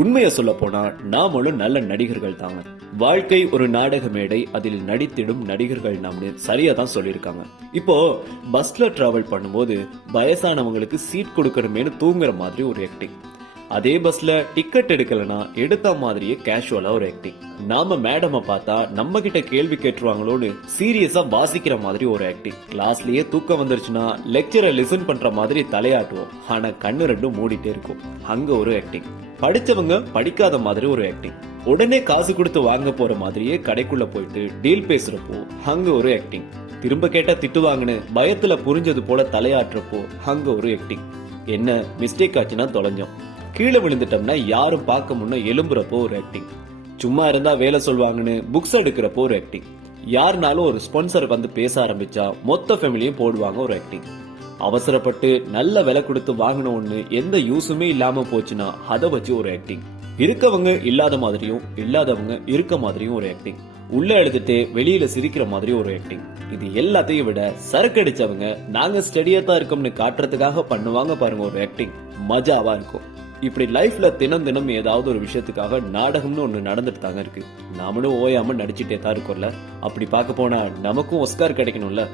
உண்மையை சொல்ல போனா நாமளும் நல்ல நடிகர்கள் தாங்க. வாழ்க்கை ஒரு நாடக மேடை, அதில் நடித்திடும் நடிகர்கள் நாமனு சரியா தான் சொல்லியிருக்காங்க. இப்போ பஸ்ல டிராவல் பண்ணும்போது வயசானவங்களுக்கு சீட் கொடுக்கணுமேனு தூங்குற மாதிரி ஒரு ஆக்டிங். அதே பஸ்ல டிக்கெட் எடுக்கலனா எடுத்த மாதிரியே கேஷுவலா ஒரு ஆக்டிங். நாம மேடம பார்த்தா நம்ம கிட்ட கேள்வி கேட்டுருவாங்களோன்னு சீரியஸா வாசிக்கிற மாதிரி ஒரு ஆக்டிங். கிளாஸ்லயே தூக்கம் வந்துருச்சுன்னா லெக்சரை லிசன் பண்ற மாதிரி தலையாட்டுவோம், ஆனா கண்ணு ரெண்டும் மூடிட்டே இருக்கும், அங்க ஒரு ஆக்டிங். படிச்சவங்க படிக்காத மாதிரி ஒரு ஆக்டிங். உடனே காசு கொடுத்து வாங்க போற மாதிரியே கடைக்குள்ள போயிட்டு டீல் பேசுறப்போ அங்க ஒரு ஆக்டிங். திரும்ப கேட்டா திட்டுவாங்கன்னு பயத்துல புரிஞ்சது போல தலையாட்டுறப்போ அங்க ஒரு ஆக்டிங். என்ன மிஸ்டேக் ஆச்சுன்னா தொலைஞ்சோம், கீழே விழுந்துட்டோம்னா யாரும் பார்க்க முன்ன எலும்புறப்போ ஒரு ஆக்டிங். சும்மா இருந்தா வேலை சொல்வாங்கன்னு புக்ஸ் எடுக்கிறப்போ ஒரு ஆக்டிங். யாருனாலும் ஒரு ஸ்பான்சர் வந்து பேச ஆரம்பிச்சா மொத்த ஃபேமிலியும் போடுவாங்க ஒரு ஆக்டிங். அவசரப்பட்டு நல்ல விலை கொடுத்து வாங்கின ஒண்ணு எந்த யூஸுமே இல்லாம போச்சுன்னா அதை வச்சு ஒரு ஆக்டிங். இருக்கவங்க இல்லாத மாதிரியும் இல்லாதவங்க இருக்க மாதிரியும் ஒரு ஆக்டிங். உள்ள எழுதிட்டு வெளியில சிரிக்கிற மாதிரி ஒரு ஆக்டிங். இது எல்லாத்தையும் விட சரக்கு அடிச்சவங்க நாங்க ஸ்டடியா தான் இருக்கோம்னு காட்டுறதுக்காக பண்ணுவாங்க பாருங்க ஒரு ஆக்டிங், மஜாவா இருக்கும். இப்படி லைஃப்ல தினம் தினம் ஏதாவது ஒரு விஷயத்துக்காக நாடகம்னு ஒண்ணு நடந்துட்டு தாங்க இருக்கு. நாமளும் ஓயாம நடிச்சுட்டே தான் இருக்கோம்ல. அப்படி பார்க்க போனா நமக்கும் ஒஸ்கார் கிடைக்கணும்ல.